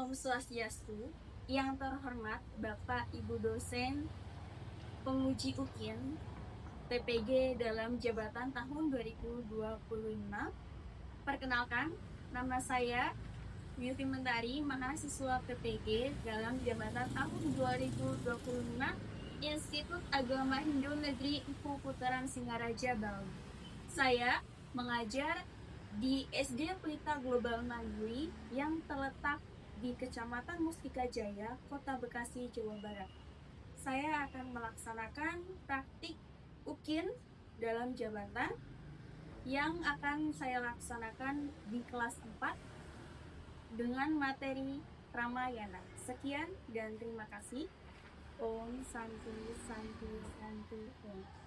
Om Swastiastu, yang terhormat Bapak Ibu dosen penguji UKIN TPG dalam jabatan tahun 2025. Perkenalkan, nama saya Yuti Mentari, mahasiswa PPG dalam jabatan tahun 2025 Institut Agama Hindu Negeri Ipu Putaran Singaraja, Bali. Saya mengajar di SD Pelita Global Mandiri yang terletak di Kecamatan Mustika Jaya, Kota Bekasi, Jawa Barat. Saya akan melaksanakan praktik UKIN dalam jabatan yang akan saya laksanakan di kelas 4 dengan materi Ramayana. Sekian dan terima kasih. Om Santi Santi Santi Om.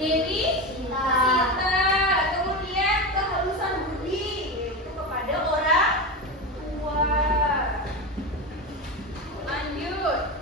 Dewi Sita. Kemudian kehalusan budi yaitu kepada orang tua. Lanjut.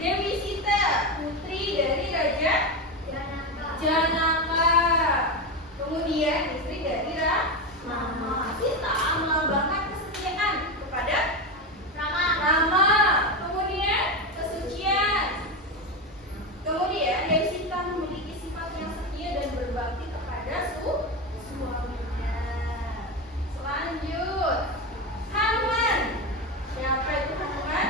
Dewi Sita, putri dari Raja Janaka. Kemudian istri dari Rama. Sita melambangkan kesetiaan kepada Rama. Kemudian kesucian. Kemudian Dewi Sita memiliki sifat yang setia dan berbakti kepada suaminya. Selanjut, Hanuman. Siapa itu Hanuman?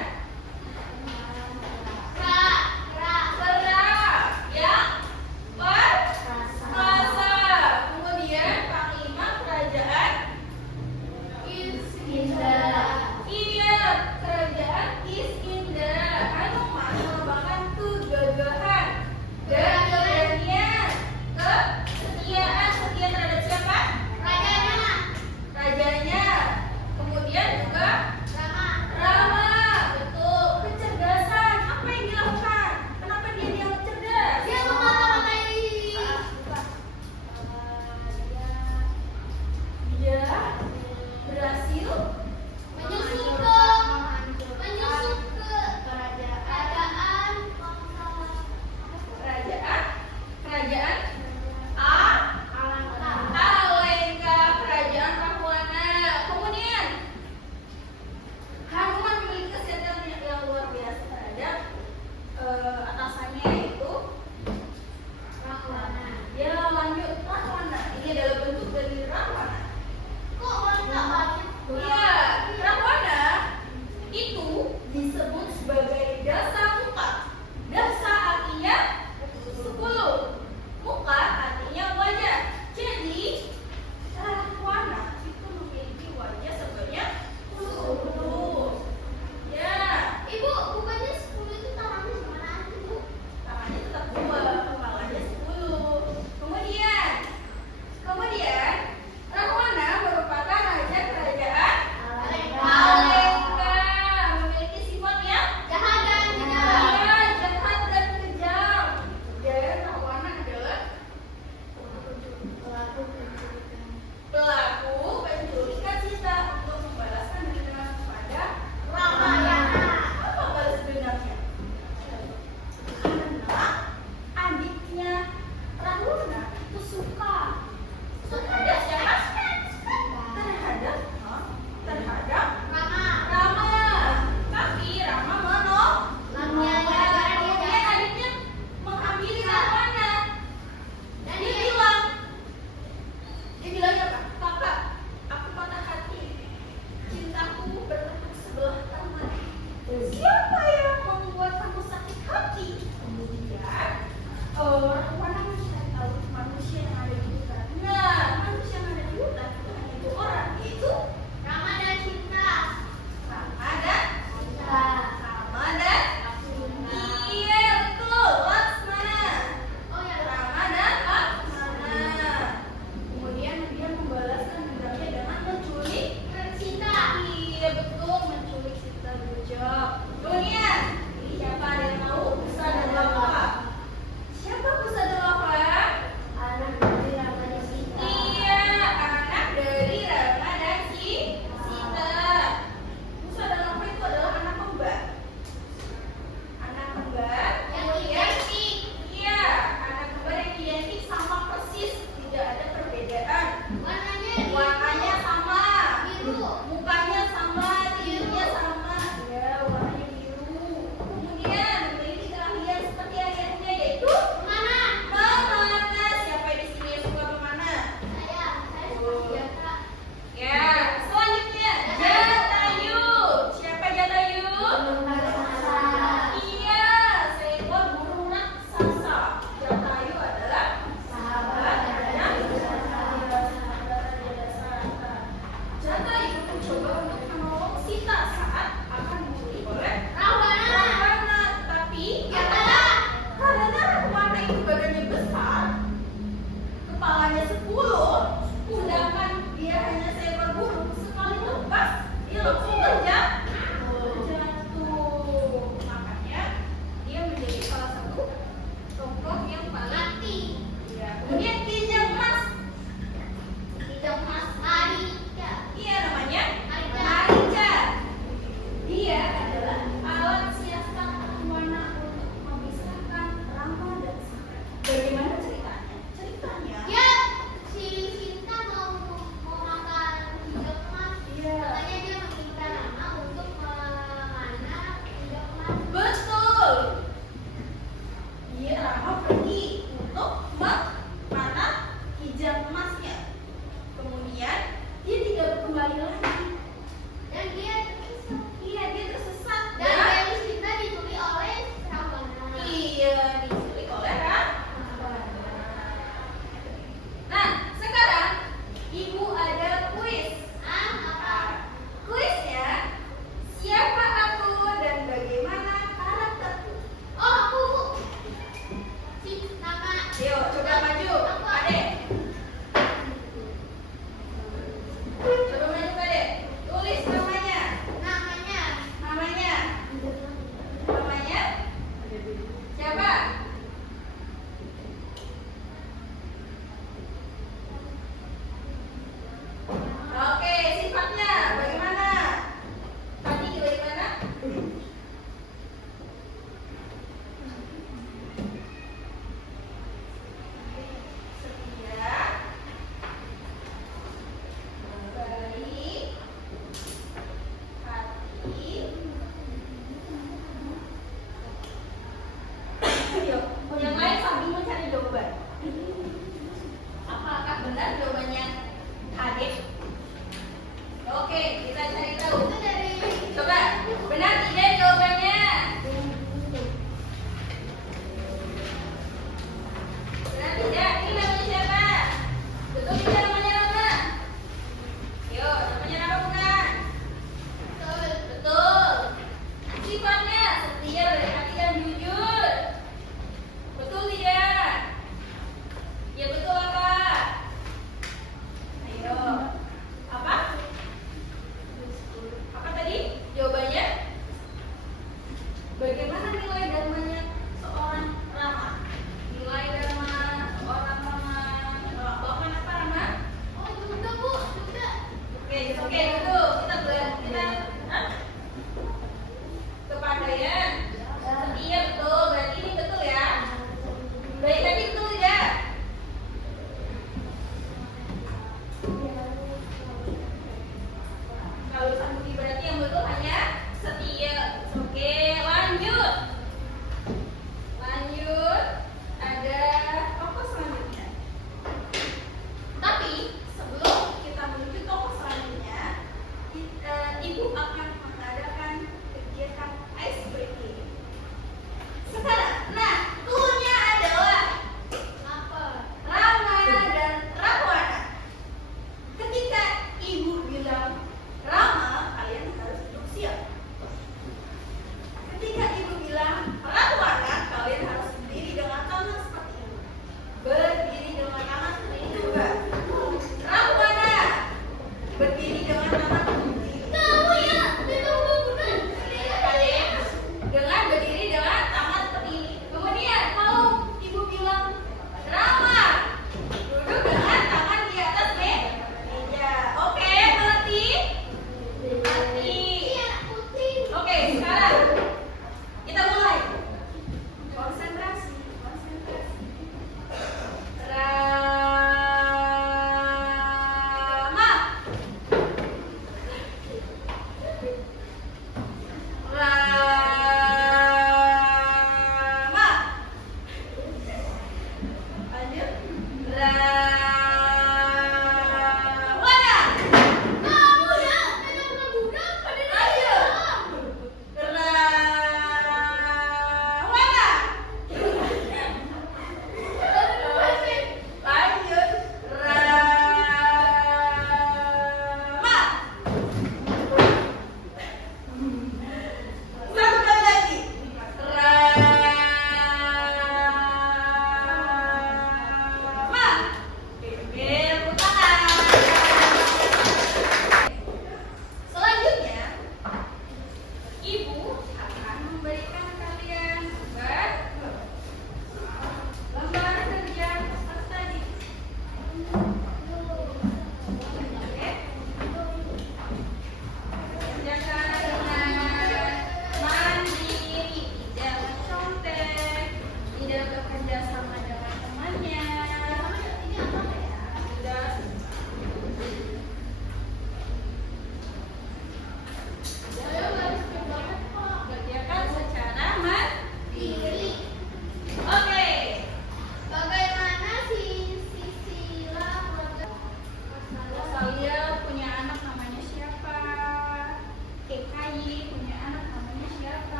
Siapa Pusada Kemudian kijang emas. Kijang emas Marica. Iya, namanya Marica. Marica. Dia adalah alat siasat warna untuk memisahkan Rama dan Sita. Bagaimana ceritanya? Ceritanya. Ya, si Sinta mau makan kijang emas. Iya. Makanya dia meminta Rama untuk memanah kijang emas. Betul. Iya, Rama pergi untuk memanah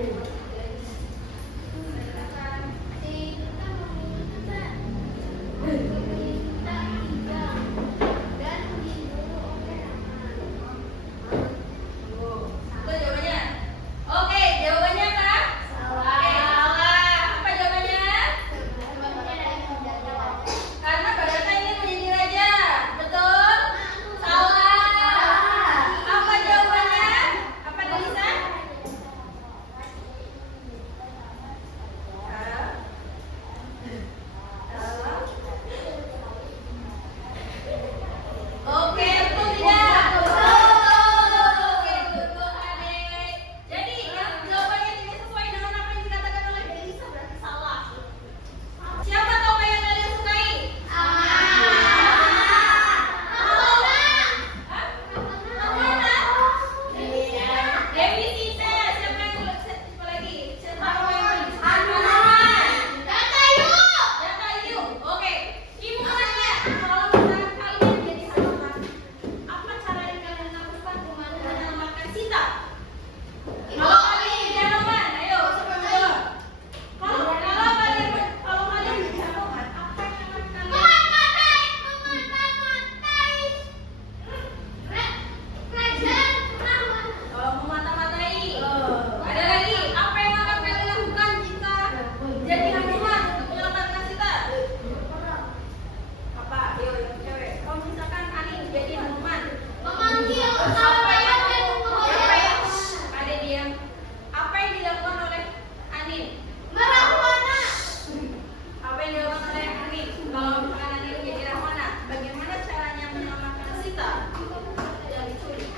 Betul jawabannya. Oke, jawabannya apa? Oke, salah. Apa jawabannya? Karena Badarta ingin menjadi raja. Betul? Salah. Apa jawabannya? Apa Dalisa? Oke, betul tidak? Oke, betul adik. Jadi yang jawabannya tidak sesuai dengan apa yang dikatakan oleh Dalisa berarti salah. Siapa tokoh yang kalian sukai? Dewi Sita. Siapa yang siapa lagi? Siapa yang Jatayu. Oke. Ibu nanya, kalau misalkan kalian jadi Hanuman, apa cara yang kalian lakukan untuk menyelamatkan Sita? Kalau kalian jadi Hanuman, ayo siapa yang jawab? Kalau kalian jadi Hanuman, apa yang akan kalian? Kalau memata-matai. Ada lagi, apa yang akan kalian lakukan jika jadi Hanuman untuk menyelamatkan Sita? Apa? Ayo yang cewek. Kalau misalkan Ani jadi Hanuman, ada diam. Apa yang dilakukan oleh Ani? Apa yang dilakukan oleh Ani? Kalau misalkan Ani menjadi Rahwana, bagaimana caranya menyelamatkan Sita? Yang dicuri.